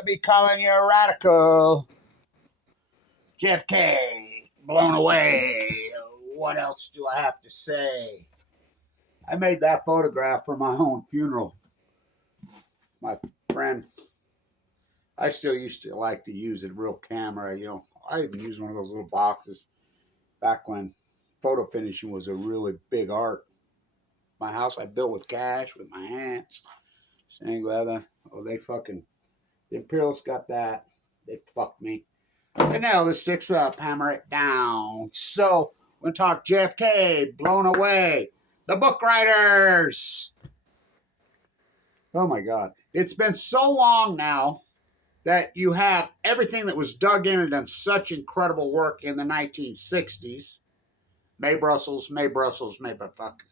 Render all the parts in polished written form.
to be calling you a radical. JFK, blown away. What else do I have to say? I made that photograph for my own funeral. My friend, I still used to like to use a real camera. You know, I even used one of those little boxes back when photo finishing was a really big art. My house I built with cash with my hands. Saying whether, oh, the Imperialists got that. They fucked me. And now this sticks up, hammer it down. So, we're going to talk JFK, blown away. The book writers. Oh my God. It's been so long now that you have everything that was dug in and done such incredible work in the 1960s. Mae Brussels, fuck.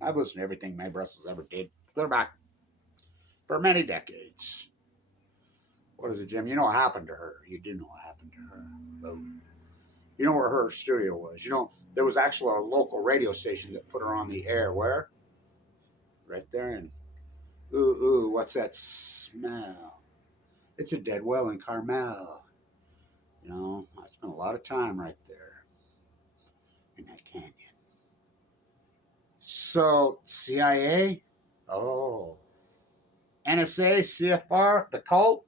I've listened to everything Mae Brussels ever did. Clear back for many decades. What is it, Jim? You know what happened to her. You do know what happened to her. Oh. You know where her studio was. You know, there was actually a local radio station that put her on the air. Where? Right there in, ooh, what's that smell? It's a dead well in Carmel. You know, I spent a lot of time right there in that canyon. So, CIA? Oh. NSA, CFR, the cult?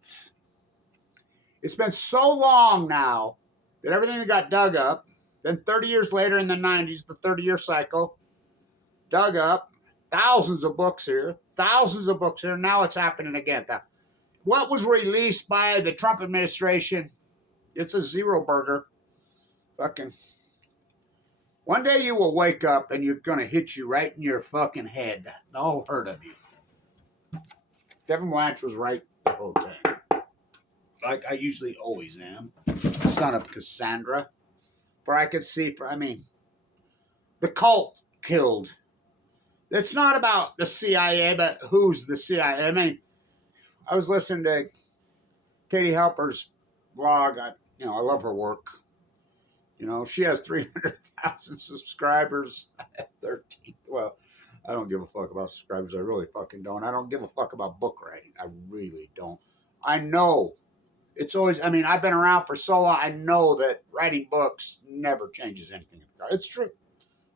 It's been so long now that everything that got dug up, then 30 years later in the 90s, the 30-year cycle, dug up, thousands of books here, now it's happening again. What was released by the Trump administration, it's a zero burger. Fucking. One day you will wake up and you're going to hit you right in your fucking head. The whole hurt of you. Devin Blanch was right the whole time. Like I usually always am. Son of Cassandra. For I could see, the cult killed. It's not about the CIA, but who's the CIA. I mean, I was listening to Katie Halper's blog. I love her work. You know, she has 300,000 subscribers. 13. Well, I don't give a fuck about subscribers. I really fucking don't. I don't give a fuck about book writing. I really don't. I know. It's always, I've been around for so long. I know that writing books never changes anything at the core. It's true.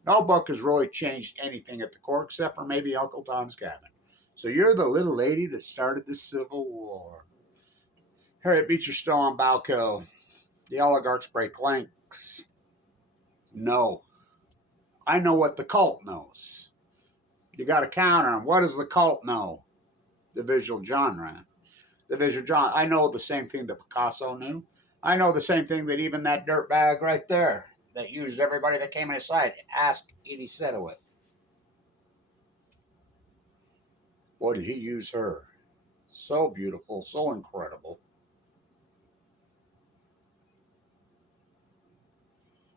No book has really changed anything at the core except for maybe Uncle Tom's Cabin. So you're the little lady that started the Civil War. Harriet Beecher Stowe on Balco. The oligarchs break links. No. I know what the cult knows. You got to counter them. What does the cult know? The visual genre. The visual genre. I know the same thing that Picasso knew. I know the same thing that even that dirtbag right there that used everybody that came in his sight asked Edie Sedgwick. Boy, did he use her. So beautiful, so incredible.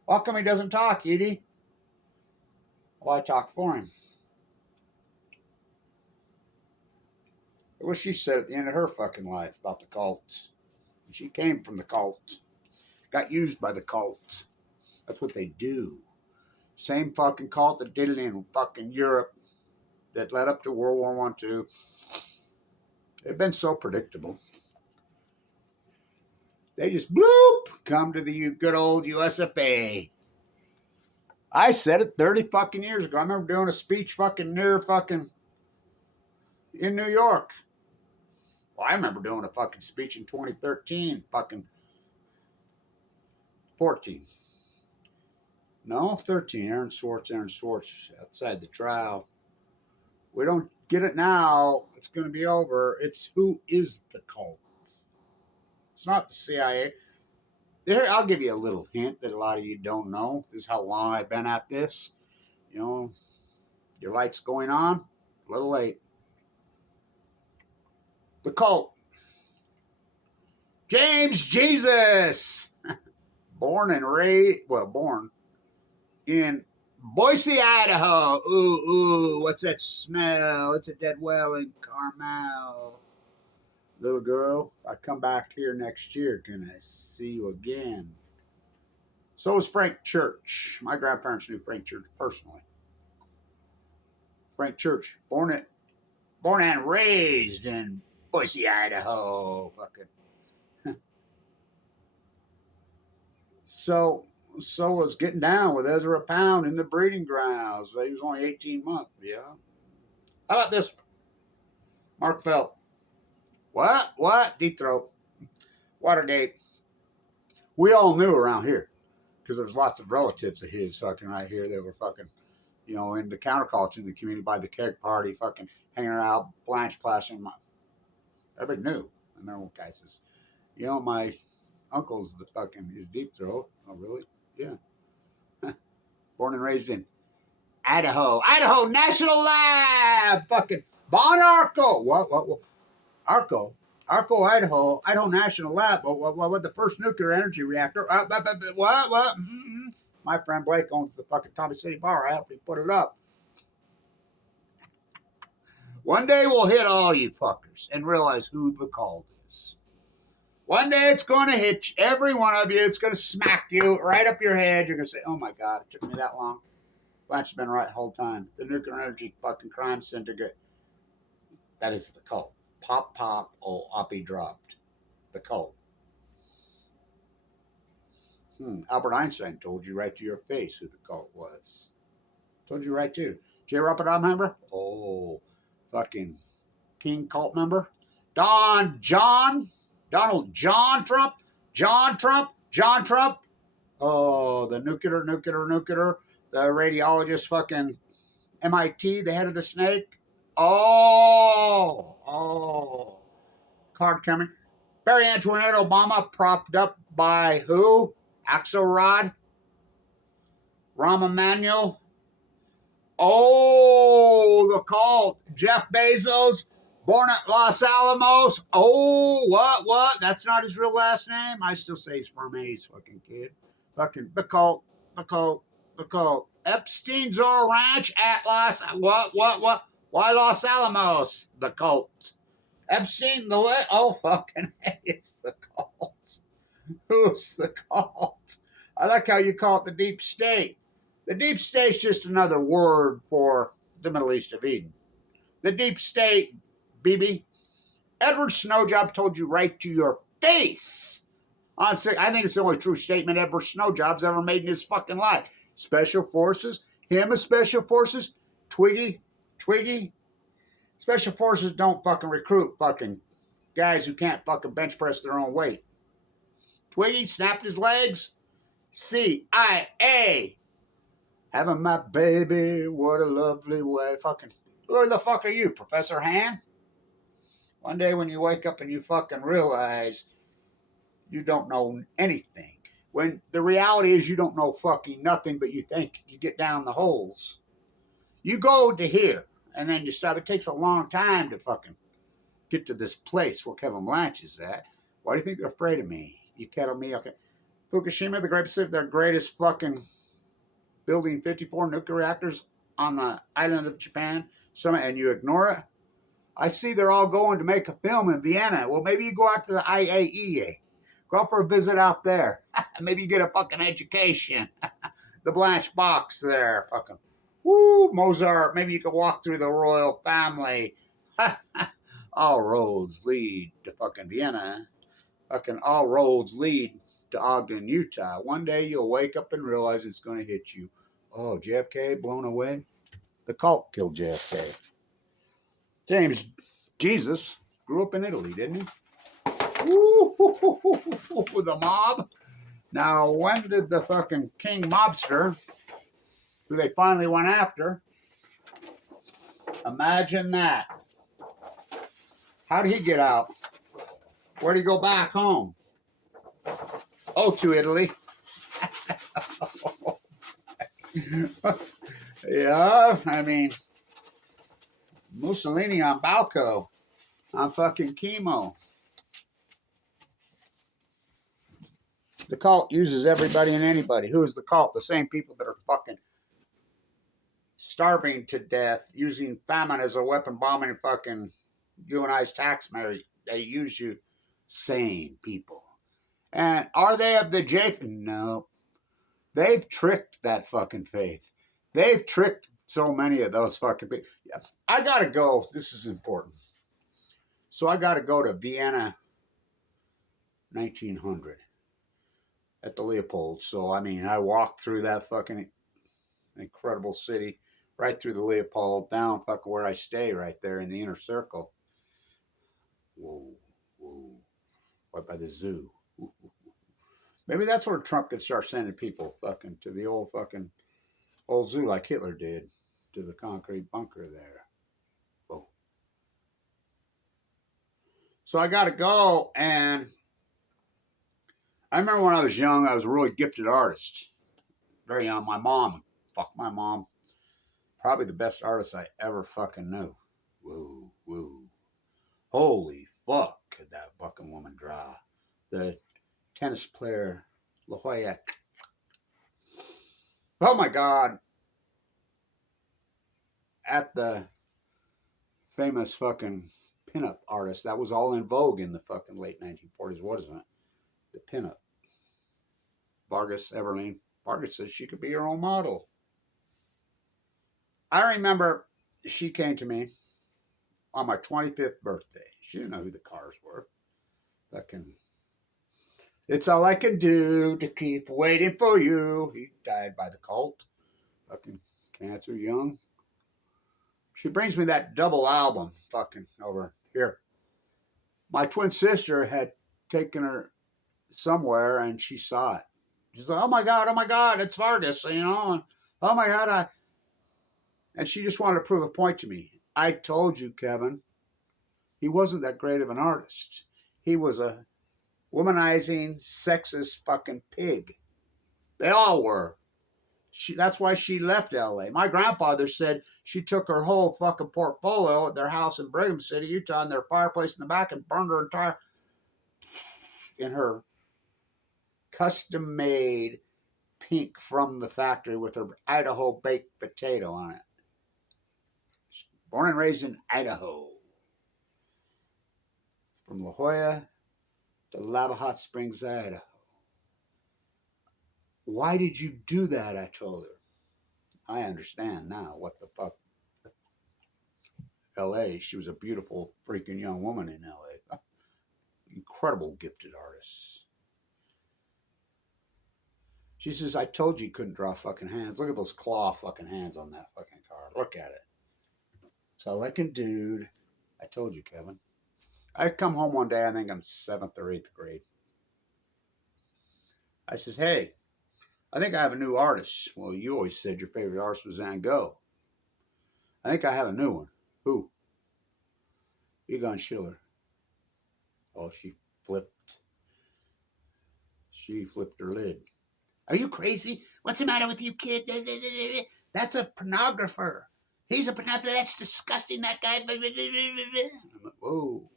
How come he doesn't talk, Edie? Well, I talk for him. What she said at the end of her fucking life about the cult. She came from the cult. Got used by the cult. That's what they do. Same fucking cult that did it in fucking Europe that led up to World War I, II. They've been so predictable. They just bloop come to the good old USFA. I said it 30 fucking years ago. I remember doing a speech fucking near fucking in New York. Well, I remember doing a fucking speech in 2013, fucking 14. No, 13. Aaron Swartz, outside the trial. We don't get it now. It's going to be over. It's who is the cult. It's not the CIA. Here, I'll give you a little hint that a lot of you don't know. This is how long I've been at this. You know, your light's going on. A little late. The cult. James Jesus. Born in Boise, Idaho. Ooh, what's that smell? It's a dead well in Carmel. Little girl, if I come back here next year, can I see you again? So is Frank Church. My grandparents knew Frank Church personally. Frank Church, born and raised in Boise, Idaho. Fucking. So was getting down with Ezra Pound in the breeding grounds. He was only 18 months. Yeah. How about this one? Mark Felt. What? Deep throat. Watergate. We all knew around here because there was lots of relatives of his fucking right here that were fucking, in the counterculture in the community by the keg party, fucking hanging out, Blanche plashing. Everybody knew. And their own guy says, my uncle's the fucking his deep throat. Oh, really? Yeah. Born and raised in Idaho National Lab. Fucking Bon Arco. What? Arco, Idaho National Lab. What? The first nuclear energy reactor. What? Mm-hmm. My friend Blake owns the fucking Tommy City Bar. I helped him put it up. One day we'll hit all you fuckers and realize who the call is. One day it's going to hit every one of you. It's going to smack you right up your head. You're going to say, oh my God, it took me that long. Blanche has been right the whole time. The nuclear energy fucking crime syndicate. That is the cult. Pop, oh, Oppie dropped. The cult. Albert Einstein told you right to your face who the cult was. Told you right too. J. Robert Oppenheimer? Oh, fucking King cult member? Donald John Trump? John Trump? Oh, the nuclear. The radiologist fucking MIT, the head of the snake. Oh. Card coming. Barry Antoinette Obama propped up by who? Axelrod? Rahm Emanuel? Oh, the cult. Jeff Bezos, born at Los Alamos. Oh, what? That's not his real last name. I still say he's from A's, fucking kid. Fucking the cult. Epstein's Oil Ranch at what? Why Los Alamos? The cult. Epstein, fucking hey, it's the cult. Who's the cult? I like how you call it the deep state. The deep state's just another word for the Middle East of Eden. The deep state, BB. Edward Snowjob told you right to your face. I think it's the only true statement Edward Snowjob's ever made in his fucking life. Special Forces, him as Special Forces, Twiggy. Special Forces don't fucking recruit fucking guys who can't fucking bench press their own weight. Twiggy snapped his legs. CIA. Having my baby, what a lovely way. Fucking, who the fuck are you, Professor Han? One day when you wake up and you fucking realize you don't know anything. When the reality is you don't know fucking nothing, but you think you get down the holes. You go to here, and then you stop. It takes a long time to fucking get to this place where Kevin Blanch is at. Why do you think they're afraid of me? You kettle me, okay. Fukushima, the Great Pacific, their greatest fucking building 54 nuclear reactors on the island of Japan, and you ignore it. I see they're all going to make a film in Vienna. Well, maybe you go out to the IAEA. Go out for a visit out there. Maybe you get a fucking education. The Blanch box there. Fucking, woo, Mozart. Maybe you could walk through the royal family. All roads lead to fucking Vienna. Fucking all roads lead to Ogden, Utah. One day you'll wake up and realize it's going to hit you. Oh, JFK blown away? The cult killed JFK. James Jesus grew up in Italy, didn't he? Woo, the mob. Now, when did the fucking king mobster, who they finally went after, imagine that. How did he get out? Where did he go back home? Oh, to Italy. Yeah, I mean, Mussolini on Balco. On fucking chemo. The cult uses everybody and anybody. Who is the cult? The same people that are fucking starving to death, using famine as a weapon, bombing fucking you and I's taxpayers. They use you. Same people. And are they of the JFK? No. They've tricked that fucking faith. They've tricked so many of those fucking people. I gotta go. This is important. So I got to go to Vienna 1900 at the Leopold. So, I mean, I walked through that fucking incredible city, right through the Leopold, down fucking where I stay, right there in the inner circle. Whoa, whoa, right by the zoo. Maybe that's where Trump could start sending people fucking to the old zoo like Hitler did to the concrete bunker there. Whoa. So I got to go, and I remember when I was young, I was a really gifted artist. Very young. My mom, fuck my mom, probably the best artist I ever fucking knew. Woo, woo. Holy fuck, could that fucking woman draw. The tennis player, La Jolla. Oh my God. At the famous fucking pinup artist, that was all in vogue in the fucking late 1940s, wasn't it? The pinup. Vargas Everline. Vargas says she could be her own model. I remember she came to me on my 25th birthday. She didn't know who the Cars were. Fucking, it's all I can do to keep waiting for you. He died by the cult. Fucking cancer young. She brings me that double album fucking over here. My twin sister had taken her somewhere and she saw it. She's like, oh my God, it's Vargas, you know, and oh my God, and she just wanted to prove a point to me. I told you, Kevin, he wasn't that great of an artist. He was a womanizing, sexist fucking pig. They all were. That's why she left L.A. My grandfather said she took her whole fucking portfolio at their house in Brigham City, Utah, and their fireplace in the back and burned her entire in her custom-made pink from the factory with her Idaho baked potato on it. Born and raised in Idaho. From La Jolla to Lava Hot Springs, Idaho. Why did you do that? I told her. I understand now what the fuck. L.A. She was a beautiful freaking young woman in L.A. Incredible gifted artist. She says, I told you couldn't draw fucking hands. Look at those claw fucking hands on that fucking card. Look at it. So I can, dude. I told you, Kevin. I come home one day, I think I'm 7th or 8th grade. I says, hey, I think I have a new artist. Well, you always said your favorite artist was Van Gogh. I think I have a new one. Who? Egon Schiller. Oh, she flipped her lid. Are you crazy? What's the matter with you, kid? That's a pornographer. He's a pornographer. That's disgusting, that guy. I'm like, whoa.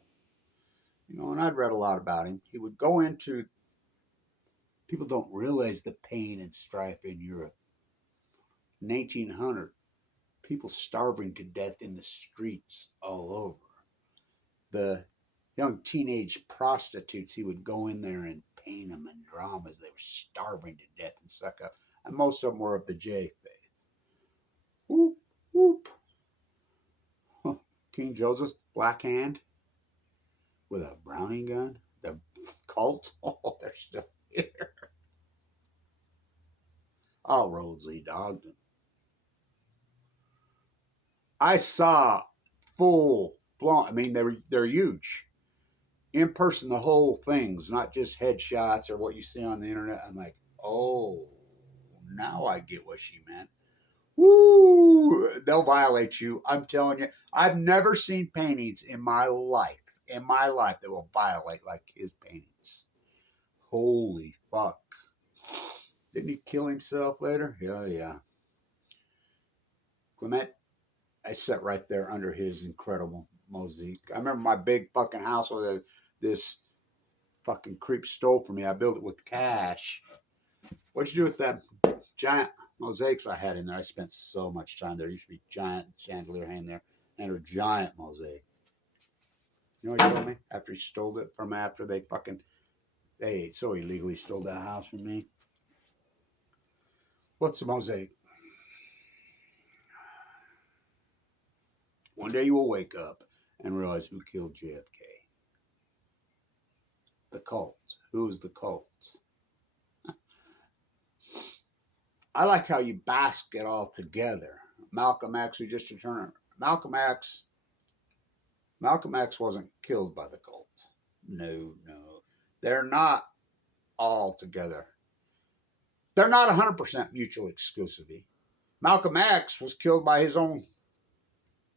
You know, and I'd read a lot about him. He would go into, people don't realize the pain and strife in Europe. In 1800, people starving to death in the streets all over. The young teenage prostitutes, he would go in there and paint them and draw them as they were starving to death and suck up. And most of them were of the J faith. Whoop, whoop. Huh. King Joseph's Black Hand with a Browning gun. The cult, oh, they're still here. All roads lead to Ogden. I saw full blown. I mean, they're huge. In person, the whole thing's not just headshots or what you see on the internet. I'm like, oh, now I get what she meant. Woo! They'll violate you. I'm telling you. I've never seen paintings in my life that will violate like his paintings. Holy fuck. Didn't he kill himself later? Yeah. Clement, I sat right there under his incredible mosaic. I remember my big fucking house with this fucking creep stole from me. I built it with cash. What'd you do with that giant mosaics I had in there? I spent so much time there. Used to be giant chandelier hanging there and a giant mosaic. You know what he told me? After he stole it from after they so illegally stole that house from me. What's a mosaic? One day you will wake up and realize who killed JFK. The cult. Who's the cult? I like how you bask it all together. Malcolm X, who just returned. Malcolm X wasn't killed by the cult. No. They're not all together. They're not 100% mutual exclusivity. Malcolm X was killed by his own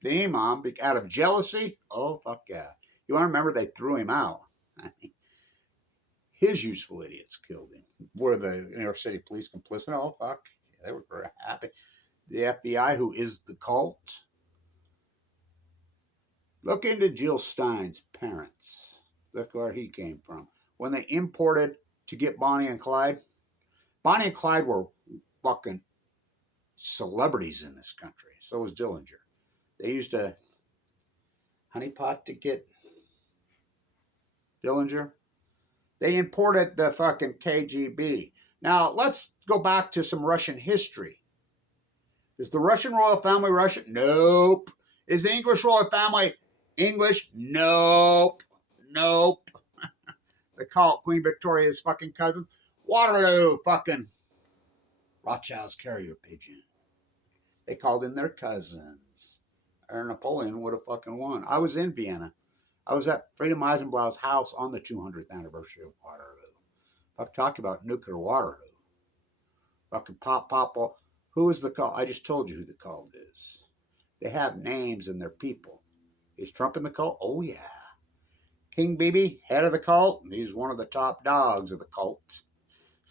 imam out of jealousy. Oh, fuck yeah. You want to remember they threw him out. His useful idiots killed him. Were the New York City police complicit? Oh, fuck. They were very happy. The FBI, who is the cult. Look into Jill Stein's parents. Look where he came from. When they imported to get Bonnie and Clyde were fucking celebrities in this country. So was Dillinger. They used a honeypot to get Dillinger. They imported the fucking KGB. Now, let's go back to some Russian history. Is the Russian royal family Russian? Nope. Is the English royal family English? Nope. They call it Queen Victoria's fucking cousin. Waterloo fucking Rothschild's carrier pigeon. They called in their cousins. Or Napoleon would have fucking won. I was in Vienna. I was at Freedom Eisenblau's house on the 200th anniversary of Waterloo. Fuck, talk about nuclear Waterloo. Fucking pop. Who is the cult? I just told you who the cult is. They have names in their people. Is Trump in the cult? Oh, yeah. King Bibi, head of the cult. He's one of the top dogs of the cult.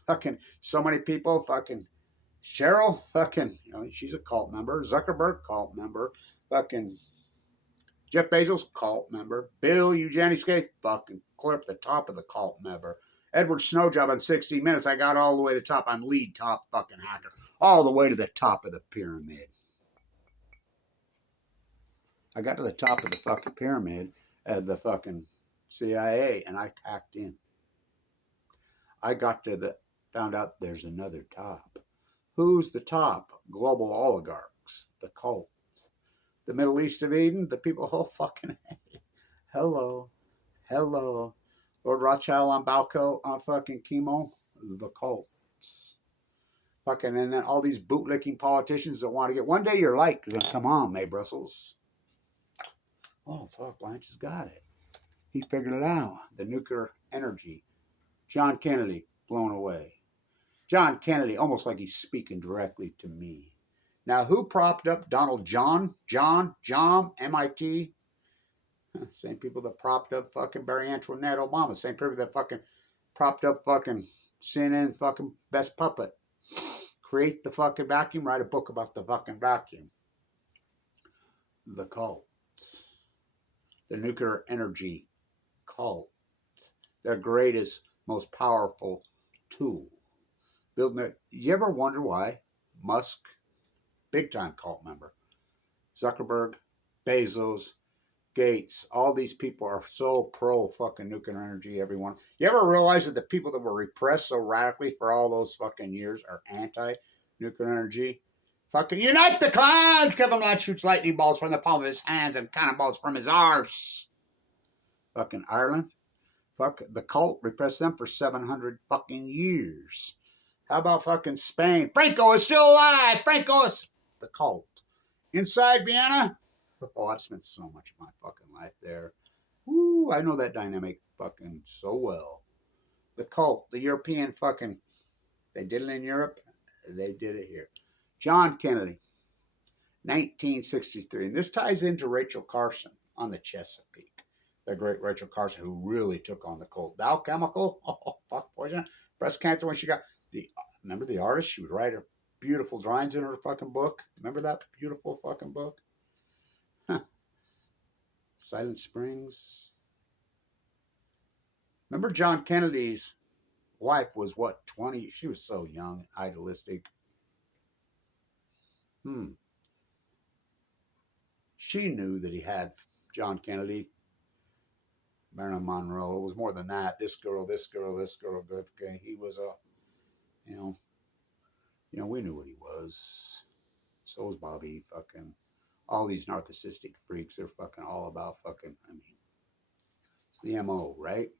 Fucking so many people. Fucking Cheryl, fucking, she's a cult member. Zuckerberg, cult member. Fucking Jeff Bezos, cult member. Bill Eugenicsky, fucking clear up the top of the cult member. Edward Snowjob on 60 Minutes. I got all the way to the top. I'm lead top fucking hacker. All the way to the top of the pyramid. I got to the top of the fucking pyramid at the fucking CIA and I hacked in. I found out there's another top. Who's the top? Global oligarchs. The cult. The Middle East of Eden. The people, oh fucking hello. Lord Rothschild on Balco on fucking chemo. The cult. Fucking, and then all these bootlicking politicians that want to get, one day your light is going to come on, May Brussels. Oh, fuck, Blanche has got it. He figured it out. The nuclear energy. John Kennedy, blown away. John Kennedy, almost like he's speaking directly to me. Now, who propped up Donald John, MIT? Same people that propped up fucking Barry Antoinette Obama. Same people that fucking propped up fucking CNN fucking best puppet. Create the fucking vacuum, write a book about the fucking vacuum. The cult. The nuclear energy cult. Their greatest, most powerful tool. Building it. You ever wonder why Musk, big time cult member, Zuckerberg, Bezos, Gates, all these people are so pro fucking nuclear energy, everyone. You ever realize that the people that were repressed so radically for all those fucking years are anti-nuclear energy? Fucking unite the clans! Kevin Blanch shoots lightning bolts from the palm of his hands and cannonballs from his arse. Fucking Ireland. Fuck, the cult repressed them for 700 fucking years. How about fucking Spain? Franco is still alive! Franco is the cult. Inside Vienna? Oh, I've spent so much of my fucking life there. Woo, I know that dynamic fucking so well. The cult, the European fucking, they did it in Europe, they did it here. John Kennedy, 1963. And this ties into Rachel Carson on the Chesapeake. The great Rachel Carson, who really took on the cult. Dow Chemical, oh, fuck, poison. Breast cancer when she got, remember the artist? She would write her beautiful drawings in her fucking book. Remember that beautiful fucking book? Huh. Silent Springs. Remember John Kennedy's wife was what, 20? She was so young, idealistic. She knew that he had John Kennedy, Marilyn Monroe. It was more than that. This girl. Good. Okay. He was a, we knew what he was. So was Bobby fucking All these narcissistic freaks, they're fucking all about fucking, I mean, it's the MO, right?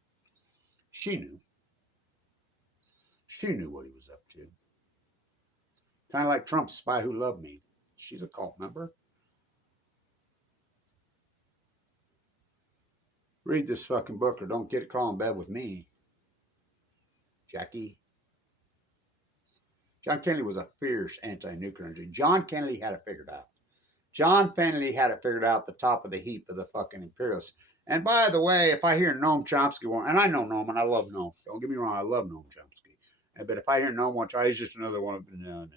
She knew. She knew what he was up to. Kind of like Trump's Spy Who Loved Me. She's a cult member. Read this fucking book or don't get crawl in bed with me, Jackie. John Kennedy was a fierce anti-nuclear energy. John Kennedy had it figured out. John Kennedy had it figured out at the top of the heap of the fucking imperialists. And by the way, if I hear Noam Chomsky, and I know Noam and I love Noam. Don't get me wrong, I love Noam Chomsky. But if I hear Noam one, he's just another one of no.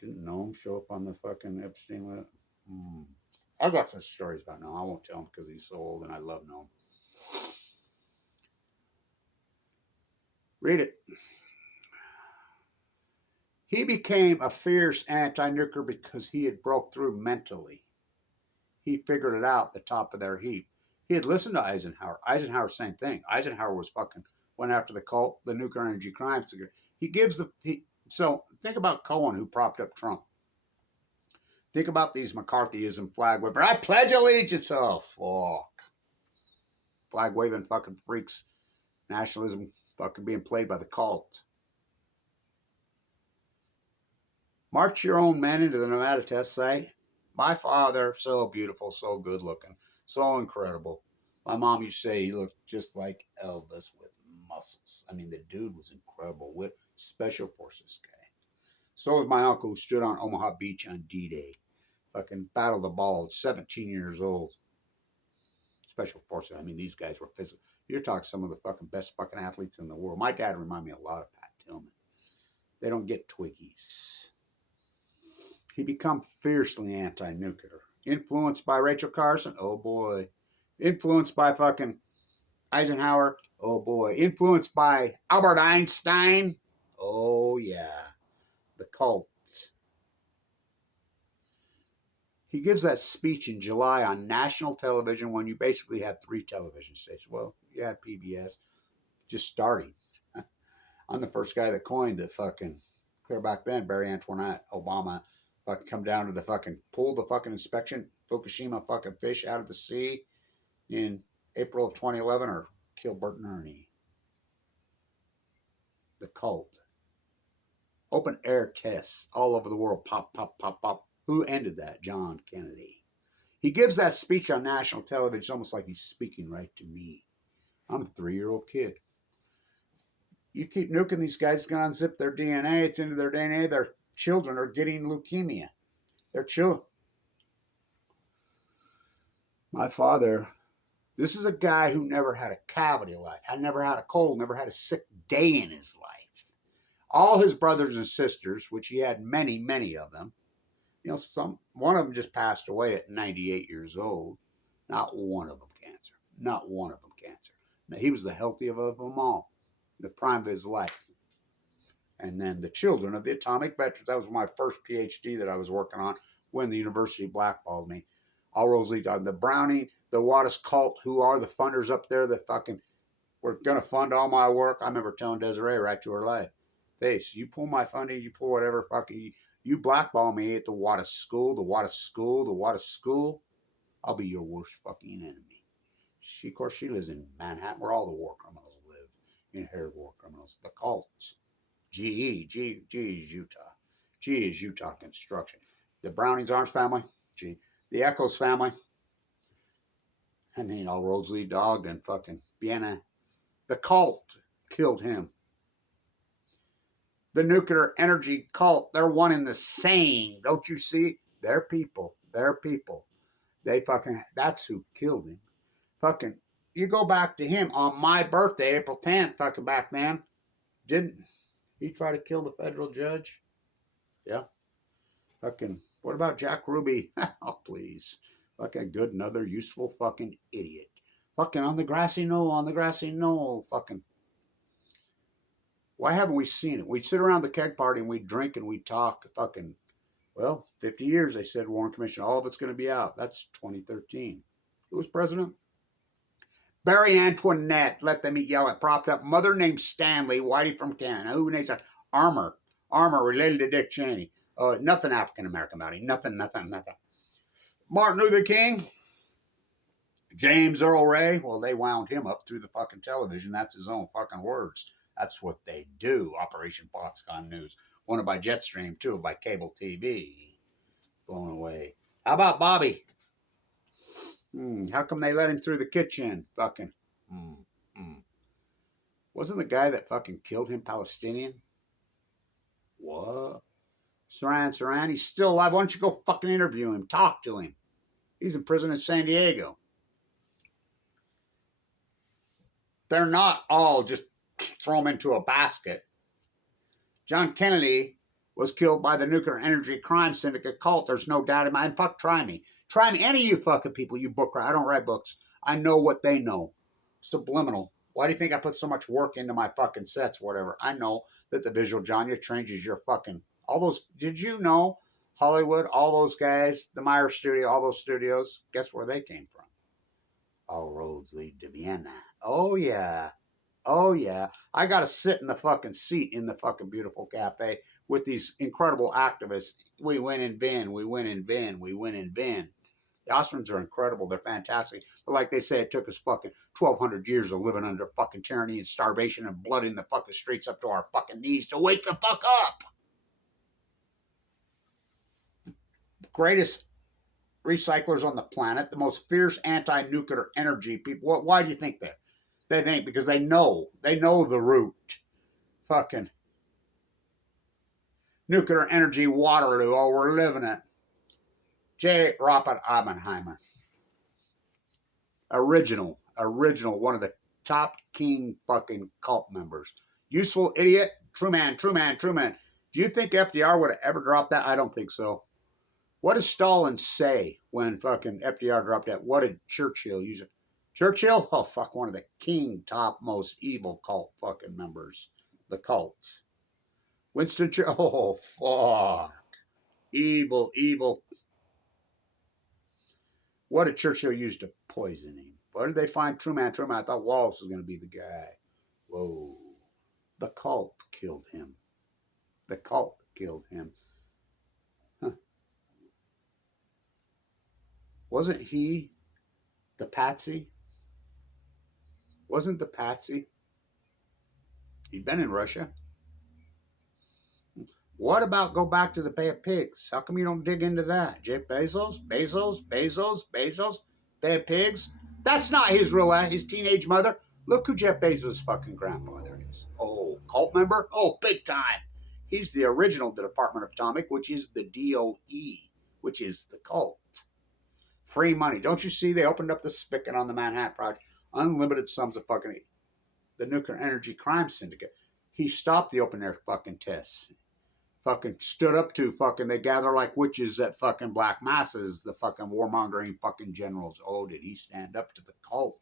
Didn't Noam show up on the fucking Epstein list? I got some stories about Noam. I won't tell him because he's so old and I love Noam. Read it. He became a fierce anti-nuclear because he had broke through mentally. He figured it out at the top of their heap. He had listened to Eisenhower. Eisenhower, same thing. Eisenhower was fucking, went after the cult, the nuclear energy crimes. He gives the, so think about Cohen who propped up Trump. Think about these McCarthyism flag wavers. I pledge allegiance. Oh, fuck. Flag waving fucking freaks. Nationalism fucking being played by the cult. March your own men into the Nevada test site. My father, so beautiful, so good looking, so incredible. My mom used to say he looked just like Elvis with muscles. I mean, the dude was incredible with special forces guy. So was my uncle who stood on Omaha Beach on D-Day. Fucking battled the ball at 17 years old. Special forces. I mean, these guys were physical. You're talking some of the fucking best fucking athletes in the world. My dad reminded me a lot of Pat Tillman. They don't get Twiggies. He become fiercely anti-nuclear. Influenced by Rachel Carson? Oh boy. Influenced by fucking Eisenhower? Oh boy. Influenced by Albert Einstein? Oh yeah. The cult. He gives that speech in July on national television when you basically had 3 television stations. Well, you had PBS just starting. I'm the first guy that coined the fucking, clear back then, Barry Antoinette, Obama, fucking come down to the fucking, pull the fucking inspection, Fukushima fucking fish out of the sea in April of 2011 or kill Bert and Ernie. The cult. Open air tests all over the world. Pop, pop, pop, pop. Who ended that? John Kennedy. He gives that speech on national television. It's almost like he's speaking right to me. I'm a 3-year-old kid. You keep nuking these guys, it's going to unzip their DNA. It's into their DNA. Their children are getting leukemia. Their children. My father, this is a guy who never had a cavity life. I never had a cold, never had a sick day in his life. All his brothers and sisters, which he had many, many of them, you know, one of them just passed away at 98 years old. Not one of them cancer. Not one of them cancer. Now, he was the healthiest of them all, the prime of his life. And then the children of the atomic veterans. That was my first PhD that I was working on when the university blackballed me. All roads lead on the Browning, the Wattis cult, who are the funders up there that fucking were going to fund all my work. I remember telling Desiree right to her life, hey, so you pull my funding, you pull whatever fucking, you blackball me at the Wattis school, the Wattis school, the Wattis school, I'll be your worst fucking enemy. Of course, she lives in Manhattan, where all the war criminals live, inherited war criminals, the cults. G is Utah. G is Utah Construction. The Brownings Arms family, G. The Echoes family. And then all roads lead to Ogden, fucking Vienna. The cult killed him. The nuclear energy cult, they're one and the same. Don't you see? They're people. They're people. They fucking, that's who killed him. Fucking, you go back to him on my birthday, April 10th, fucking back then. Didn't he try to kill the federal judge? Yeah. Fucking, what about Jack Ruby? Oh, please. Fucking good, another useful fucking idiot. Fucking on the grassy knoll, fucking. Why haven't we seen it? We'd sit around the keg party and we'd drink and we'd talk fucking, well, 50 years, they said, Warren Commission, all of it's going to be out. That's 2013. Who was president? Barry Antoinette, let them yell it, propped up. Mother named Stanley, Whitey from Canada. Who names that? Armour related to Dick Cheney. Nothing African American about him. Nothing. Martin Luther King, James Earl Ray. Well, they wound him up through the fucking television. That's his own fucking words. That's what they do. Operation Foxconn News. One by Jetstream, two by cable TV. Blown away. How about Bobby? How come they let him through the kitchen? Fucking. Wasn't the guy that fucking killed him Palestinian? What? Saran, he's still alive. Why don't you go fucking interview him? Talk to him. He's in prison in San Diego. They're not all just throw him into a basket. John Kennedy was killed by the nuclear energy crime syndicate cult. There's no doubt in my mind. Fuck, try me. Try me. Any of you fucking people, you book write. I don't write books. I know what they know. Subliminal. Why do you think I put so much work into my fucking sets, whatever? I know that the visual genre changes your fucking... All those... Did you know Hollywood, all those guys, the Meyer studio, all those studios, guess where they came from? All roads lead to Vienna. Oh, yeah. Oh, yeah. I got to sit in the fucking seat in the fucking beautiful cafe with these incredible activists. We win and win. We win and win. We win and win. The Austrians are incredible. They're fantastic. But like they say, it took us fucking 1,200 years of living under fucking tyranny and starvation and blood in the fucking streets up to our fucking knees to wake the fuck up. Greatest recyclers on the planet, the most fierce anti-nuclear energy people. Why do you think that? They think because they know the root. Fucking nuclear energy Waterloo. Oh, we're living it. J. Robert Oppenheimer. Original, one of the top king fucking cult members. Useful idiot, true man. Do you think FDR would have ever dropped that? I don't think so. What does Stalin say when fucking FDR dropped that? What did Churchill use it? Churchill? Oh, fuck, one of the king top most evil cult fucking members. The cult. Winston Churchill. Oh, fuck. Evil. What did Churchill use to poison him? Where did they find Truman? I thought Wallace was going to be the guy. Whoa. The cult killed him. Huh. Wasn't he the patsy? Wasn't the patsy? He'd been in Russia. What about go back to the Bay of Pigs? How come you don't dig into that? Jeff Bezos? Bay of Pigs? That's not his real his teenage mother. Look who Jeff Bezos' fucking grandmother is. Oh, cult member? Oh, big time. He's the original the Department of Atomic, which is the DOE, which is the cult. Free money. Don't you see they opened up the spigot on the Manhattan Project? Unlimited sums of fucking... The nuclear energy crime syndicate. He stopped the open air fucking tests. Fucking stood up to fucking, they gather like witches at fucking black masses, the fucking warmongering fucking generals. Oh, did he stand up to the cult?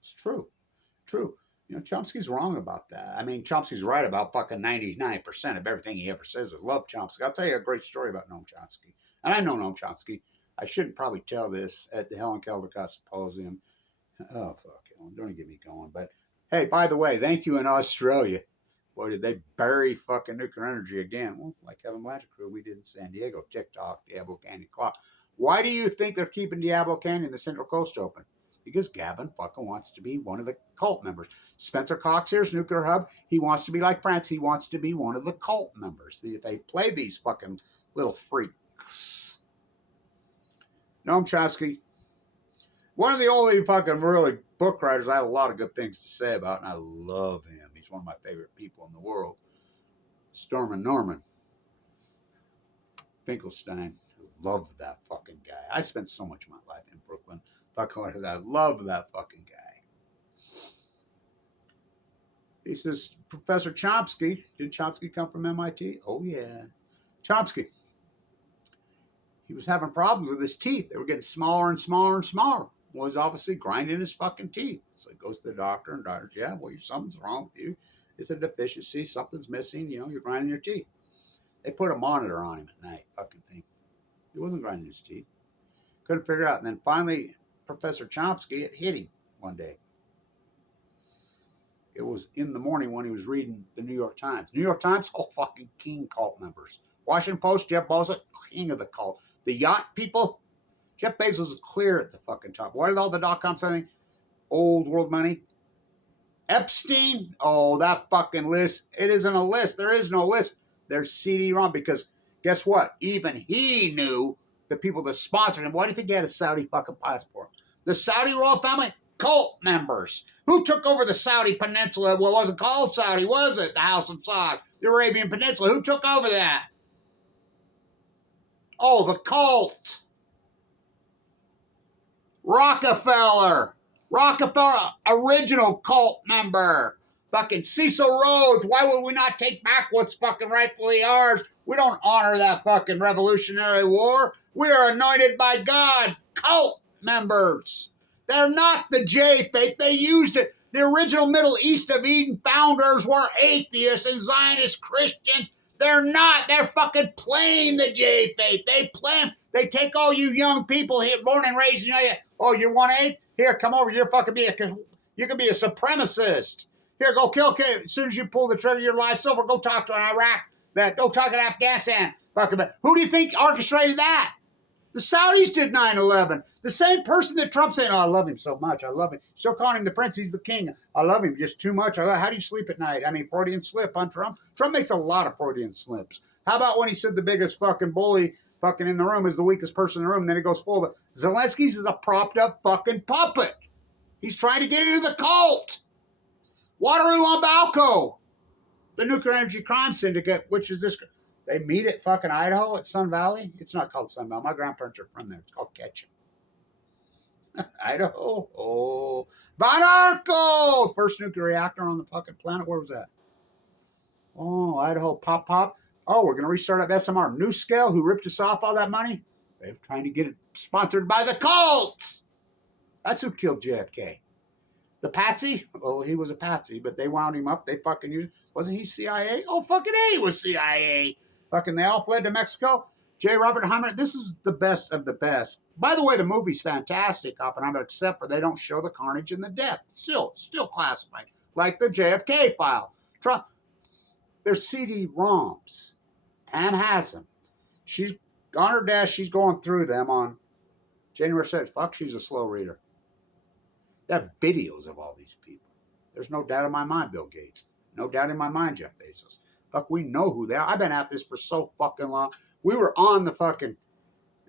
It's true. You know, Chomsky's wrong about that. I mean, Chomsky's right about fucking 99% of everything he ever says. I love Chomsky. I'll tell you a great story about Noam Chomsky. And I know Noam Chomsky. I shouldn't probably tell this at the Helen Caldecott Symposium. Oh, fuck, Helen, don't get me going. But, hey, by the way, thank you in Australia. Boy, did they bury fucking nuclear energy again. Well, like Kevin Blanchard crew, we did in San Diego. TikTok, Diablo Canyon Claw. Why do you think they're keeping Diablo Canyon, the Central Coast, open? Because Gavin fucking wants to be one of the cult members. Spencer Cox here's Nuclear Hub. He wants to be like France. He wants to be one of the cult members. They play these fucking little freaks. Noam Chomsky, one of the only fucking really book writers I have a lot of good things to say about, and I love him. He's one of my favorite people in the world. Stormin Norman. Finkelstein. Love that fucking guy. I spent so much of my life in Brooklyn. I love that fucking guy. He says, Professor Chomsky. Did Chomsky come from MIT? Oh, yeah. Chomsky. He was having problems with his teeth. They were getting smaller and smaller and smaller. Well, he's obviously grinding his fucking teeth. So he goes to the doctor, and doctor's, yeah, well, something's wrong with you. It's a deficiency. Something's missing. You know, you're grinding your teeth. They put a monitor on him at night, fucking thing. He wasn't grinding his teeth. Couldn't figure it out. And then finally, Professor Chomsky, it hit him one day. It was in the morning when he was reading the New York Times. New York Times? Oh, fucking king cult members. Washington Post, Jeff Bezos, king of the cult. The yacht people, Jeff Bezos is clear at the fucking top. What did all the dot-com something? Old world money. Epstein, oh, that fucking list. It isn't a list. There is no list. There's CD-ROM because guess what? Even he knew the people that sponsored him. Why do you think he had a Saudi fucking passport? The Saudi royal family, cult members. Who took over the Saudi peninsula? Well, it wasn't called Saudi, was it? The House of Saud, the Arabian Peninsula. Who took over that? Oh, the cult. Rockefeller, original cult member. Fucking Cecil Rhodes. Why would we not take back what's fucking rightfully ours? We don't honor that fucking Revolutionary War. We are anointed by God. Cult members. They're not the J faith. They used it. The original Middle East of Eden founders were atheists and Zionist Christians. They're not. They're fucking playing the J faith. They take all you young people here, born and raised, oh, you want aid? Here, come over. You're fucking because you can be a supremacist. Here, go kill. As soon as you pull the trigger, your life's over. Go talk to an Iraq. Go talk to Afghanistan. Fucking. Who do you think orchestrated that? The Saudis did 9/11. The same person that Trump said, oh, I love him so much. I love him. Still calling him the prince. He's the king. I love him just too much. How do you sleep at night? I mean, Freudian slip on Trump. Trump makes a lot of Freudian slips. How about when he said the biggest fucking bully fucking in the room is the weakest person in the room, and then it goes full of it. Zelensky's is a propped up fucking puppet. He's trying to get into the cult. Waterloo on Balco. The nuclear energy crime syndicate, which is this. They meet at fucking Idaho at Sun Valley. It's not called Sun Valley. My grandparents are from there. It's called Ketchum. Idaho. Oh. Von Arco. First nuclear reactor on the fucking planet. Where was that? Oh, Idaho. Pop. Oh, we're going to restart up SMR. New Scale, who ripped us off all that money? They're trying to get it sponsored by the cult. That's who killed JFK. The patsy? Oh, he was a patsy, but they wound him up. They fucking used. Wasn't he CIA? Oh, fucking A, he was CIA. Fucking they all fled to Mexico. J. Robert Oppenheimer, this is the best of the best. By the way, the movie's fantastic, Oppenheimer, except for they don't show the carnage and the death. Still classified. Like the JFK file. Trump. They're CD-ROMs. Pam has them. She's on her desk. She's going through them on January 6th. Fuck, she's a slow reader. They have videos of all these people. There's no doubt in my mind, Bill Gates. No doubt in my mind, Jeff Bezos. Fuck, we know who they are. I've been at this for so fucking long. We were on the fucking,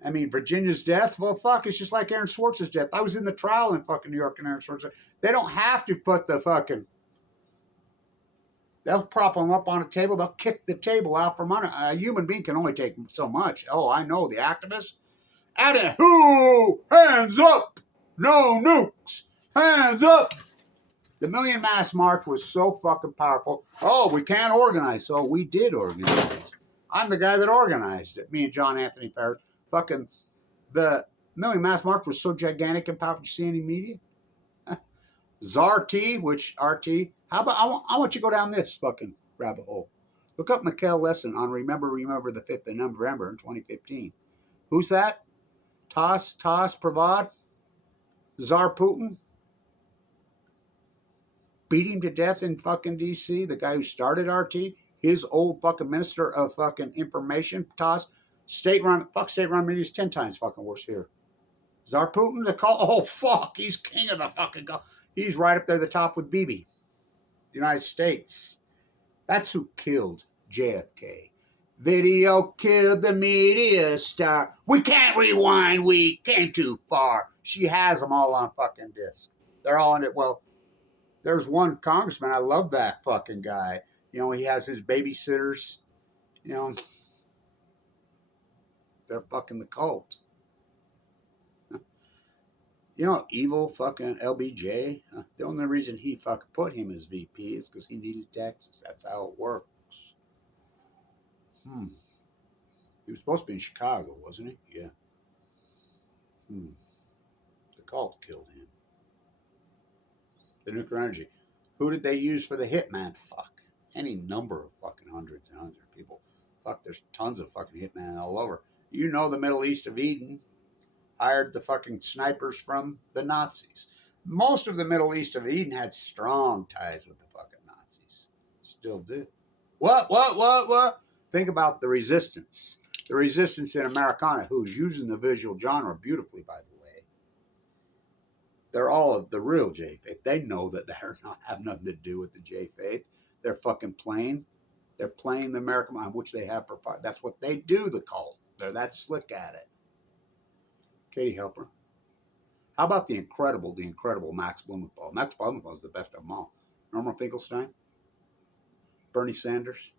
Virginia's death. Well, fuck, it's just like Aaron Swartz's death. I was in the trial in fucking New York and Aaron Swartz. They don't have to put the fucking, they'll prop them up on a table. They'll kick the table out from under. A human being can only take so much. Oh, I know, the activists. Who? Hands up! No nukes! Hands up! The Million Mass March was so fucking powerful. Oh, we can't organize. So we did organize. I'm the guy that organized it. Me and John Anthony Ferris. Fucking the Million Mass March was so gigantic and powerful. Did you see any media? ZART, which RT. How about I want you to go down this fucking rabbit hole. Look up Mikhail Lessin on Remember the 5th of November in 2015. Who's that? Tas Pravad? Tsar Putin? Beat him to death in fucking D.C. The guy who started RT. His old fucking minister of fucking information. Tas. State-run media is 10 times fucking worse here. Tsar Putin, oh fuck, he's king of the fucking go. He's right up there at the top with Bibi. The United States. That's who killed JFK. Video killed the media star. We can't rewind. We came too far. She has them all on fucking disc. They're all in it. Well, there's one congressman. I love that fucking guy. You know, he has his babysitters. You know, they're fucking the cult. You know, evil fucking LBJ. The only reason he fucking put him as VP is because he needed taxes. That's how it works. He was supposed to be in Chicago, wasn't he? Yeah. The cult killed him. The nuclear energy. Who did they use for the hitman? Fuck. Any number of fucking hundreds and hundreds of people. Fuck, there's tons of fucking hitmen all over. You know the Middle East of Eden hired the fucking snipers from the Nazis. Most of the Middle East of Eden had strong ties with the fucking Nazis. Still do. What? Think about the resistance. The resistance in Americana, who's using the visual genre beautifully, by the way. They're all of the real J-Faith. They know that they're not have nothing to do with the J-Faith. They're fucking playing. They're playing the American mind, which they have for. That's what they do, the cult. They're that slick at it. Katie Helper. How about the incredible Max Blumenthal? Max Blumenthal is the best of them all. Norman Finkelstein, Bernie Sanders,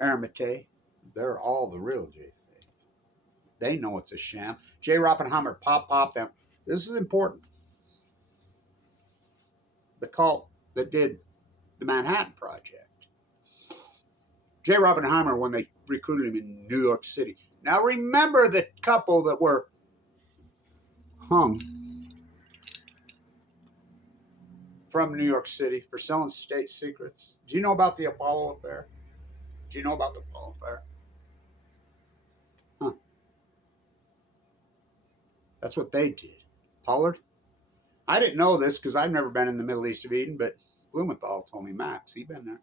Aaron Mattei. They're all the real J-Faith. They know it's a sham. Jay Oppenheimer, pop them. This is important. The cult that did the Manhattan Project. Jay Oppenheimer, when they recruited him in New York City. Now remember the couple that were hung from New York City for selling state secrets. Do you know about the Apollo affair? Do you know about the Apollo affair? Huh. That's what they did. Pollard? I didn't know this because I've never been in the Middle East of Eden, but Blumenthal told me, Max, he'd been there.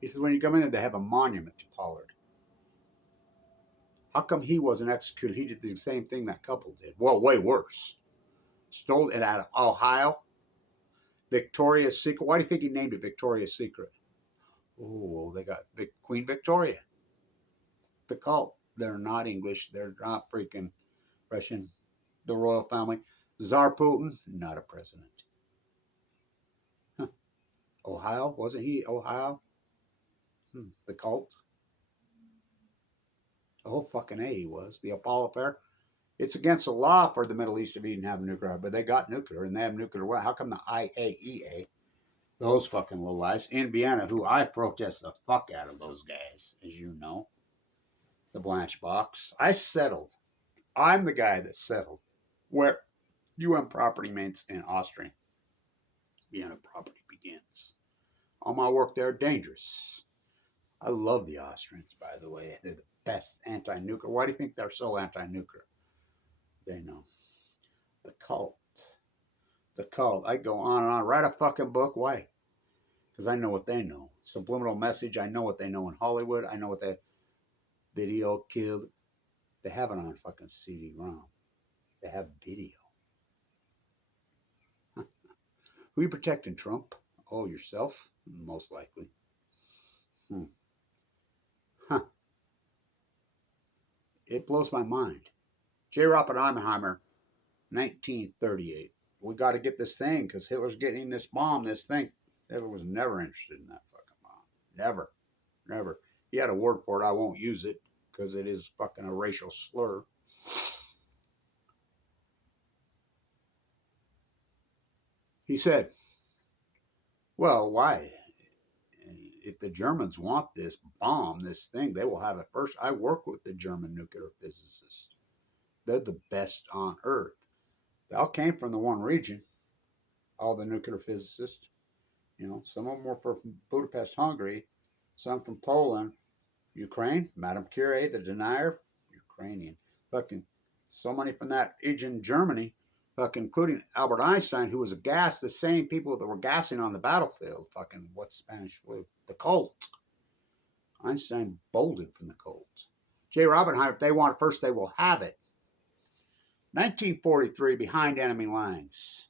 He said, when you come in there, they have a monument to Pollard. How come he wasn't executed? He did the same thing that couple did. Well, way worse. Stole it out of Ohio. Victoria's Secret. Why do you think he named it Victoria's Secret? Oh, they got Queen Victoria. The cult. They're not English. They're not freaking Russian. The royal family. Tsar Putin, not a president. Huh. Ohio, wasn't he Ohio? The cult. The whole fucking A he was. The Apollo affair. It's against the law for the Middle East of Eden to have nuclear, but they got nuclear and they have nuclear. Well, how come the IAEA, those fucking little guys in Vienna, who I protest the fuck out of those guys, as you know, the Blanch box. I settled. I'm the guy that settled where UN property means in Austria. Vienna property begins. All my work there, dangerous. I love the Austrians, by the way. They're the best anti-nuclear. Why do you think they're so anti-nuclear? They know. The cult. The cult. I go on and on. Write a fucking book. Why? Because I know what they know. Subliminal message. I know what they know in Hollywood. I know what that video killed. They have it on fucking CD-ROM. They have video. Who are you protecting, Trump? Oh, yourself? Most likely. Huh. It blows my mind. J. Oppenheimer, 1938. We got to get this thing because Hitler's getting this bomb, this thing. Hitler was never interested in that fucking bomb. Never. Never. He had a word for it. I won't use it because it is fucking a racial slur. He said, well, why? If the Germans want this bomb, this thing, they will have it first. I work with the German nuclear physicists. They're the best on earth. They all came from the one region, all the nuclear physicists. You know, some of them were from Budapest, Hungary, some from Poland, Ukraine, Madame Curie, the denier, Ukrainian. Fucking so many from that region, Germany, fucking including Albert Einstein, who was a gas, the same people that were gassing on the battlefield. Fucking what's Spanish flu? The cult. Einstein bolted from the cult. J. Oppenheimer, if they want it first, they will have it. 1943, behind enemy lines.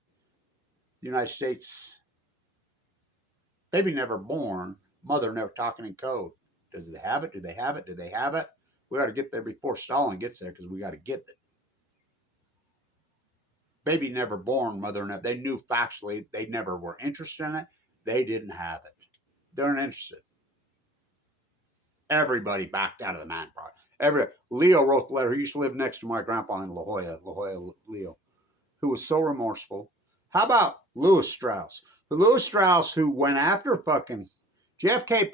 The United States, baby never born, mother never talking in code. Do they have it? Do they have it? Do they have it? We got to get there before Stalin gets there because we got to get it. Baby never born, mother never. They knew factually they never were interested in it. They didn't have it. They're not interested. Everybody backed out of the man project. Leo wrote the letter. He used to live next to my grandpa in La Jolla Leo, who was so remorseful. How about Louis Strauss? The Louis Strauss who went after fucking JFK,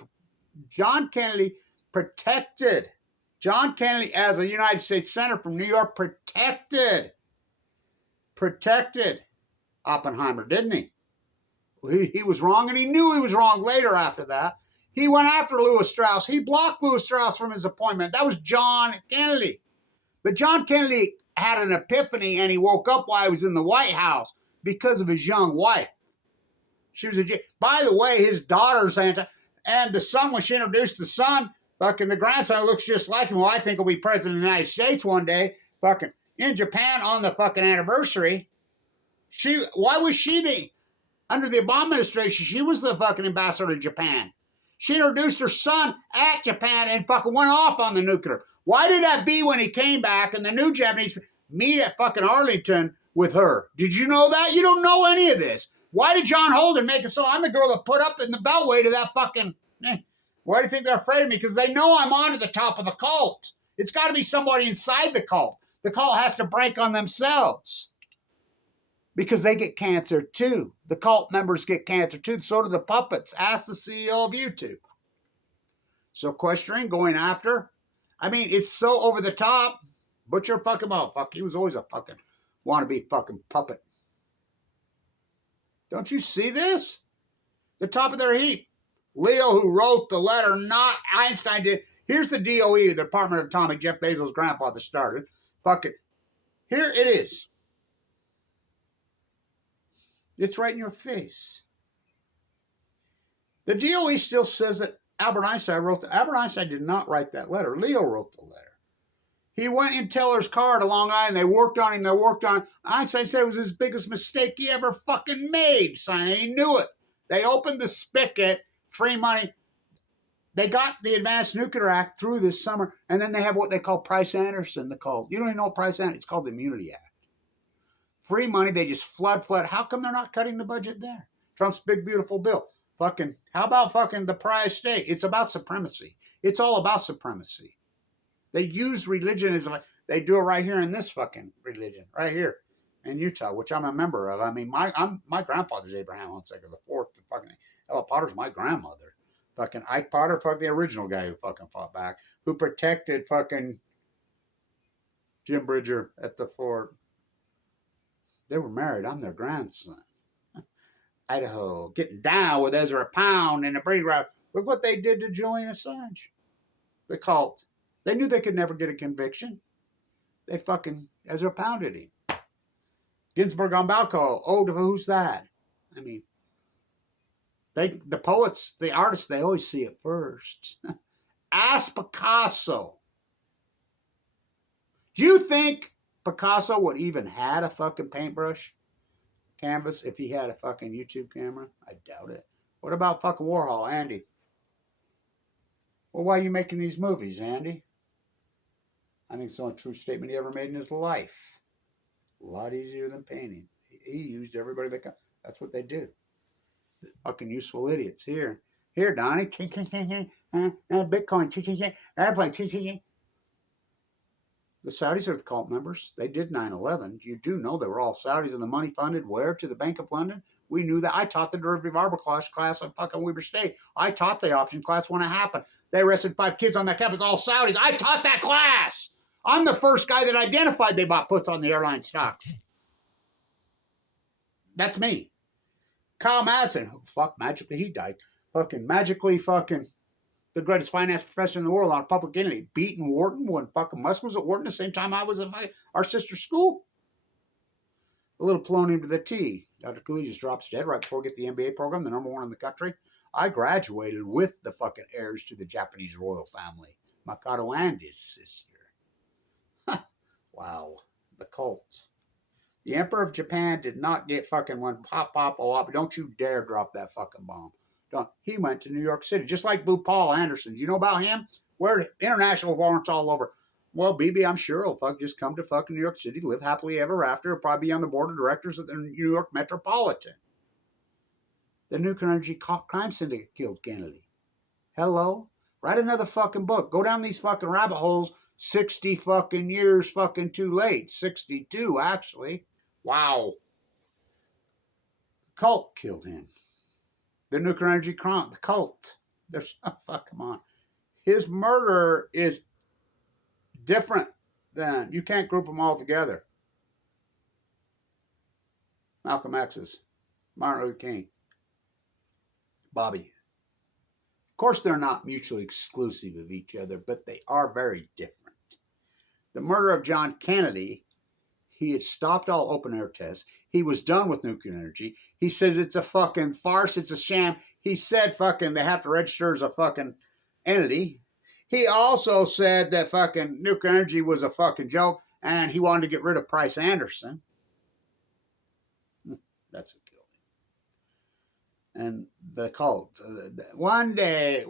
John Kennedy protected. John Kennedy, as a United States Senator from New York, protected Oppenheimer, didn't he? He was wrong, and he knew he was wrong later after that. He went after Louis Strauss. He blocked Louis Strauss from his appointment. That was John Kennedy. But John Kennedy had an epiphany, and he woke up while he was in the White House because of his young wife. She was by the way, his daughter's and the son, when she introduced the son, Fucking the grandson looks just like him. Well, I think he'll be president of the United States one day. Fucking in Japan on the fucking anniversary. Why was she under the Obama administration, she was the fucking ambassador to Japan. She introduced her son at Japan and fucking went off on the nuclear. Why did that be when he came back and the new Japanese meet at fucking Arlington with her? Did you know that? You don't know any of this. Why did John Holden make it so I'm the girl that put up in the beltway to that fucking... Why do you think they're afraid of me? Because they know I'm on to the top of the cult. It's got to be somebody inside the cult. The cult has to break on themselves. Because they get cancer too. The cult members get cancer too. So do the puppets. Ask the CEO of YouTube. Sequestering, going after. I mean, it's so over the top. Butcher fucking motherfucker. He was always a fucking wannabe fucking puppet. Don't you see this? The top of their heap. Leo, who wrote the letter, not Einstein did. Here's the DOE, the Department of Atomic, Jeff Bezos' grandfather started. Fuck it. Here it is. It's right in your face. The DOE still says that Albert Einstein wrote Albert Einstein did not write that letter. Leo wrote the letter. He went in Teller's car to Long Island. They worked on him. Einstein said it was his biggest mistake he ever fucking made, son. He knew it. They opened the spigot, free money. They got the Advanced Nuclear Act through this summer, and then they have what they call Price-Anderson, the call. You don't even know what Price-Anderson, it's called the Immunity Act. Free money, they just flood. How come they're not cutting the budget there? Trump's big, beautiful bill. Fucking, how about fucking the prize state? It's about supremacy. It's all about supremacy. They use religion as like, they do it right here in this fucking religion, right here in Utah, which I'm a member of. I mean, my grandfather's Abraham Hunsaker, the fourth, the fucking thing. Ella Potter's my grandmother. Fucking Ike Potter, fuck the original guy who fucking fought back, who protected fucking Jim Bridger at the fort. They were married. I'm their grandson. Idaho, getting down with Ezra Pound and the Brady Route. Look what they did to Julian Assange. The cult. They knew they could never get a conviction. They fucking Ezra Pounded him. Ginsburg on Balco. Oh, who's that? I mean, the poets, the artists, they always see it first. Ask Picasso. Do you think Picasso would even had a fucking paintbrush canvas if he had a fucking YouTube camera? I doubt it. What about fucking Warhol, Andy? Well, why are you making these movies, Andy? I think it's the only true statement he ever made in his life. A lot easier than painting. He used everybody that got. That's what they do. Fucking useful idiots. Here, Donnie. Bitcoin. Airplane. The Saudis are the cult members. They did 9/11. You do know they were all Saudis, and the money funded where? To the Bank of London? We knew that. I taught the derivative arbitrage class at fucking Weber State. I taught the option class when it happened. They arrested 5 kids on that campus, all Saudis. I taught that class. I'm the first guy that identified they bought puts on the airline stocks. That's me. Kyle Madsen. Fuck, magically he died. Fucking magically fucking the greatest finance professor in the world on a public entity. Beaten Wharton when fucking Musk was at Wharton the same time I was at our sister school. A little polonium to the T. Dr. Cooley just drops dead right before we get the MBA program, the number 1 in the country. I graduated with the fucking heirs to the Japanese royal family. Makoto and his sister. Wow. The cult. The Emperor of Japan did not get fucking one pop. Don't you dare drop that fucking bomb. He went to New York City, just like Paul Anderson. You know about him? Where international warrants all over. Well, BB, I'm sure he'll just come to fucking New York City, live happily ever after. He'll probably be on the board of directors of the New York Metropolitan. The Nuclear Energy Crime Syndicate killed Kennedy. Hello? Write another fucking book. Go down these fucking rabbit holes 60 fucking years fucking too late. 62, actually. Wow. The cult killed him. The Nuclear Energy Crime, the cult. Fuck, come on. His murder is different than, you can't group them all together. Malcolm X's, Martin Luther King, Bobby. Of course, they're not mutually exclusive of each other, but they are very different. The murder of John Kennedy, he had stopped all open-air tests. He was done with nuclear energy. He says it's a fucking farce. It's a sham. He said fucking they have to register as a fucking entity. He also said that fucking nuclear energy was a fucking joke, and he wanted to get rid of Price Anderson. That's a kill. And the cult. One day,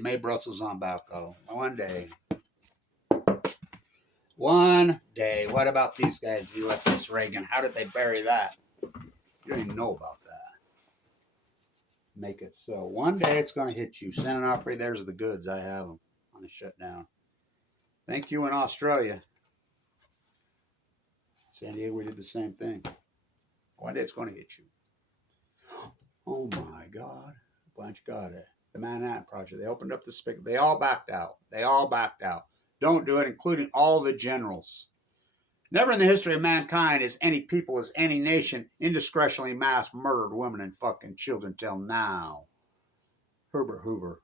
May Brussels on Balco. One day. What about these guys, the USS Reagan? How did they bury that? You don't even know about that. Make it so. One day it's going to hit you. San Onofre, there's the goods. I have them on the shutdown. Thank you in Australia. San Diego, we did the same thing. One day it's going to hit you. Oh my God. Blanche got it. The Manhattan Project. They opened up the spigot. They all backed out. Don't do it, including all the generals. Never in the history of mankind has any people, as any nation, indiscretionally mass murdered women and fucking children till now. Herbert Hoover,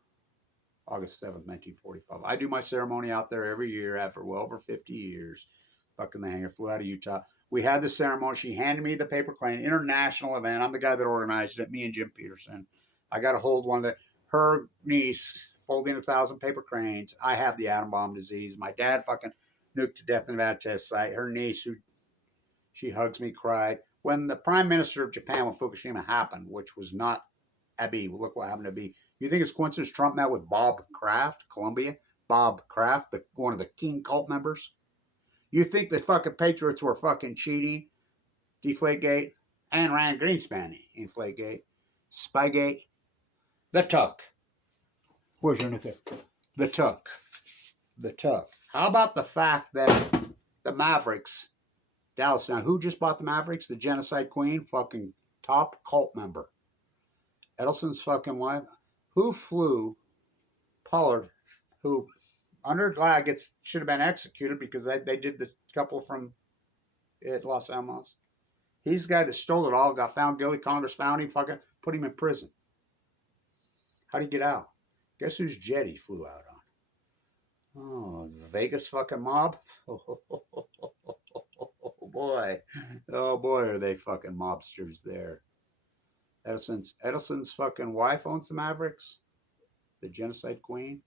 August 7th, 1945. I do my ceremony out there every year after well over 50 years. Fucking the hanger flew out of Utah. We had the ceremony. She handed me the paper crane, international event. I'm the guy that organized it, me and Jim Peterson. I got to hold one of the, her niece folding 1,000 paper cranes. I have the atom bomb disease. My dad fucking nuked to death in the Nevada test site. Her niece, who she hugs me, cried. When the prime minister of Japan, when Fukushima happened, which was not Abe, look what happened to Abe. You think it's coincidence Trump met with Bob Kraft, Columbia? Bob Kraft, one of the King cult members? You think the fucking Patriots were fucking cheating? Deflategate and Ryan Greenspan, Inflategate, Spygate, the Tuck. Where's your nigga? The Tuck. How about the fact that the Mavericks, Dallas, now who just bought the Mavericks? The Genocide Queen, fucking top cult member. Edelson's fucking wife. Who flew Pollard, who under Glad should have been executed because they did the couple from at Los Alamos. He's the guy that stole it all, got found guilty. Congress found him, fucking put him in prison. How'd he get out? Guess whose jet he flew out on? Oh, the Vegas fucking mob? Oh boy. Oh boy, are they fucking mobsters there. Edelson's fucking wife owns the Mavericks. The Genocide Queen.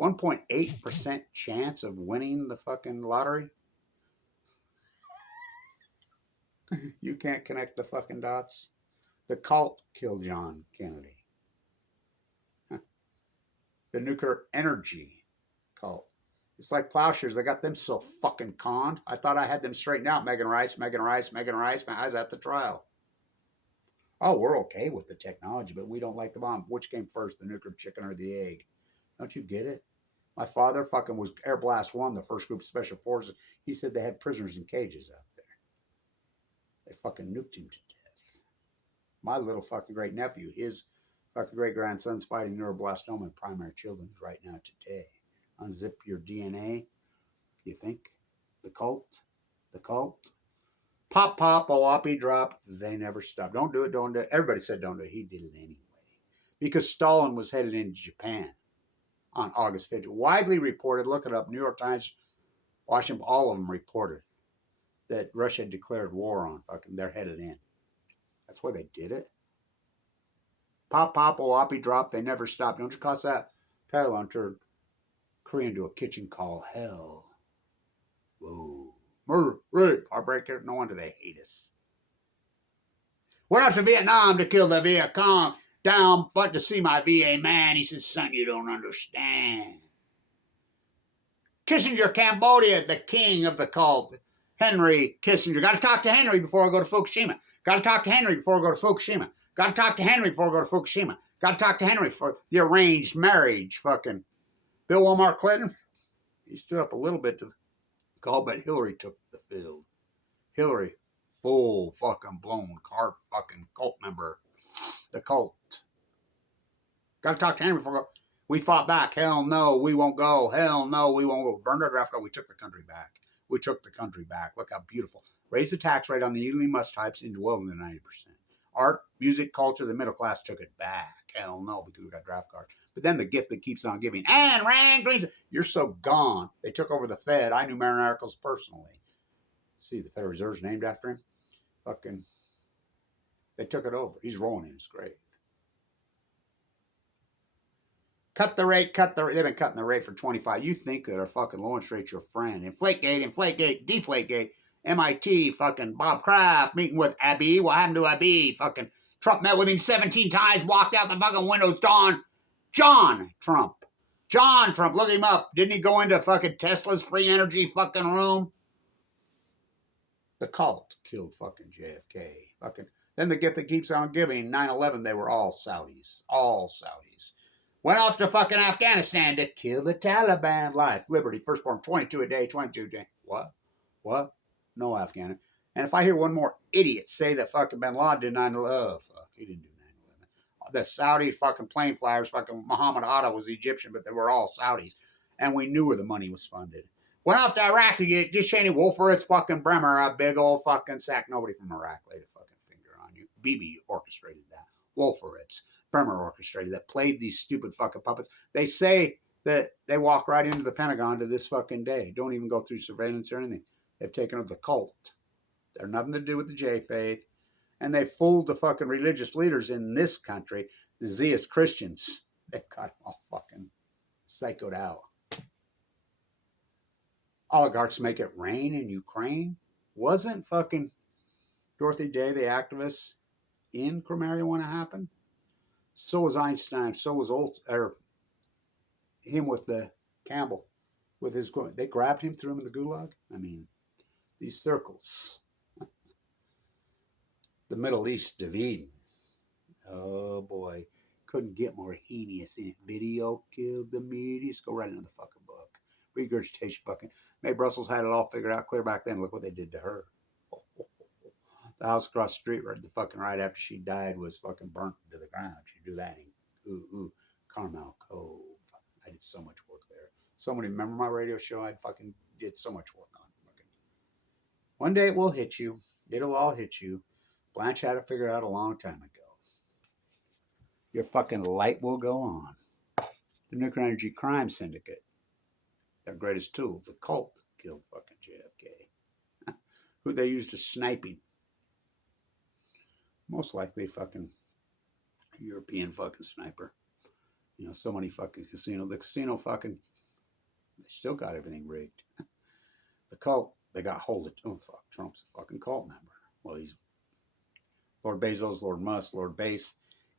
1.8% chance of winning the fucking lottery. You can't connect the fucking dots. The cult killed John Kennedy. The nuclear energy cult. It's like plowshares. They got them so fucking conned. I thought I had them straightened out. Megan Rice. I was at the trial. Oh, we're okay with the technology, but we don't like the bomb. Which came first, the nuclear chicken or the egg? Don't you get it? My father fucking was Air Blast 1, the first group of special forces. He said they had prisoners in cages out there. They fucking nuked him to death. My little fucking great nephew, his fucking great grandson's fighting neuroblastoma in primary children right now today. Unzip your DNA. You think? The cult? Pop, oppie drop. They never stopped. Don't do it. Everybody said don't do it. He did it anyway. Because Stalin was headed into Japan on August 5th. Widely reported, look it up, New York Times, Washington, all of them reported that Russia had declared war on fucking, they're headed in. That's why they did it. Pop, oppie drop. They never stopped. Don't you cause that parallel to Korean to a kitchen call hell. Whoa. Murder, rape, heartbreaker. No wonder they hate us. Went up to Vietnam to kill the Viet Cong. Down, but to see my VA man. He said, son, you don't understand. Kissinger, Cambodia, the king of the cult. Henry Kissinger. Got to talk to Henry before I go to Fukushima. Got to talk to Henry before I go to Fukushima. Got to talk to Henry before I go to Fukushima. Got to talk to Henry for the arranged marriage. Fucking Bill Walmart Clinton. He stood up a little bit to call, but Hillary took the field. Hillary, full fucking blown cart fucking cult member. The cult. Got to talk to Henry before I go. We fought back. Hell no, we won't go. Hell no, we won't go. Burned our draft. We took the country back. Look how beautiful. Raise the tax rate on the elite must types into well in the 90%. Art, music, culture, the middle class took it back. Hell no, because we got draft cards. But then the gift that keeps on giving. And Rand Greens, you're so gone. They took over the Fed. I knew Marinaricals personally. See, the Federal Reserve's named after him. Fucking, they took it over. He's rolling in his grave. Cut the rate, cut the rate. They've been cutting the rate for 25. You think that our fucking lowest rate's your friend. Inflategate, Deflategate. MIT, fucking Bob Kraft meeting with Abiy. What happened to Abiy? Fucking Trump met with him 17 times, walked out the fucking windows. John Trump. John Trump, look him up. Didn't he go into fucking Tesla's free energy fucking room? The cult killed fucking JFK. Fucking. Then the gift that keeps on giving, 9/11, they were all Saudis. All Saudis. Went off to fucking Afghanistan to kill the Taliban. Life, liberty, firstborn, 22 a day, 22 a day. What? No Afghan. And if I hear one more idiot say that fucking bin Laden did 9/11, fuck, he didn't do 9/11. The Saudi fucking plane flyers, fucking Muhammad Atta was Egyptian, but they were all Saudis. And we knew where the money was funded. Went off to Iraq to get Dick Cheney, Wolfowitz, fucking Bremer, a big old fucking sack. Nobody from Iraq laid a fucking finger on you. Bibi orchestrated that. Wolfowitz, Bremer orchestrated that. Played these stupid fucking puppets. They say that they walk right into the Pentagon to this fucking day. Don't even go through surveillance or anything. They've taken over the cult. They're nothing to do with the J-Faith. And they fooled the fucking religious leaders in this country, the Zias Christians. They've got them all fucking psychoed out. Oligarchs make it rain in Ukraine. Wasn't fucking Dorothy Day, the activist, in Crimea when it happened? So was Einstein. So was him with the Campbell. With his, they grabbed him, threw him in the gulag. I mean, these circles. The Middle East dividing. Oh boy. Couldn't get more heinous in it. Video killed the media. Go right into the fucking book. Regurgitation fucking. Mae Brussels had it all figured out clear back then. Look what they did to her. The house across the street right after she died was fucking burnt to the ground. She'd do that in Carmel Cove. I did so much work there. Somebody remember my radio show? I fucking did so much work on. One day it will hit you. It'll all hit you. Blanche had it figured out a long time ago. Your fucking light will go on. The Nuclear Energy Crime Syndicate. Their greatest tool, the cult, killed fucking JFK. Who they used as sniping. Most likely fucking European fucking sniper. You know, so many fucking casinos. The casino fucking, they still got everything rigged. The cult, they got hold of, oh fuck, Trump's a fucking cult member. Well, he's Lord Bezos, Lord Musk, Lord Base,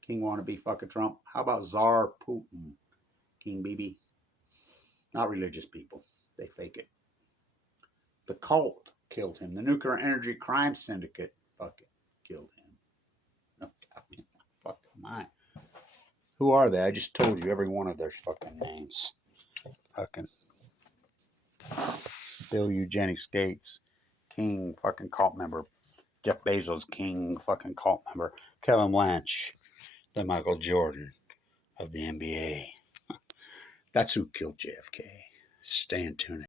King wannabe fucking Trump. How about Tsar Putin? King Bibi. Not religious people. They fake it. The cult killed him. The Nuclear Energy Crime Syndicate fucking killed him. No, fucking mine. Who are they? I just told you every one of their fucking names. Fucking Bill Eugenics Gates, King fucking cult member. Jeff Bezos, King fucking cult member. Kevin Blanch, the Michael Jordan of the NBA. That's who killed JFK. Stay in tune.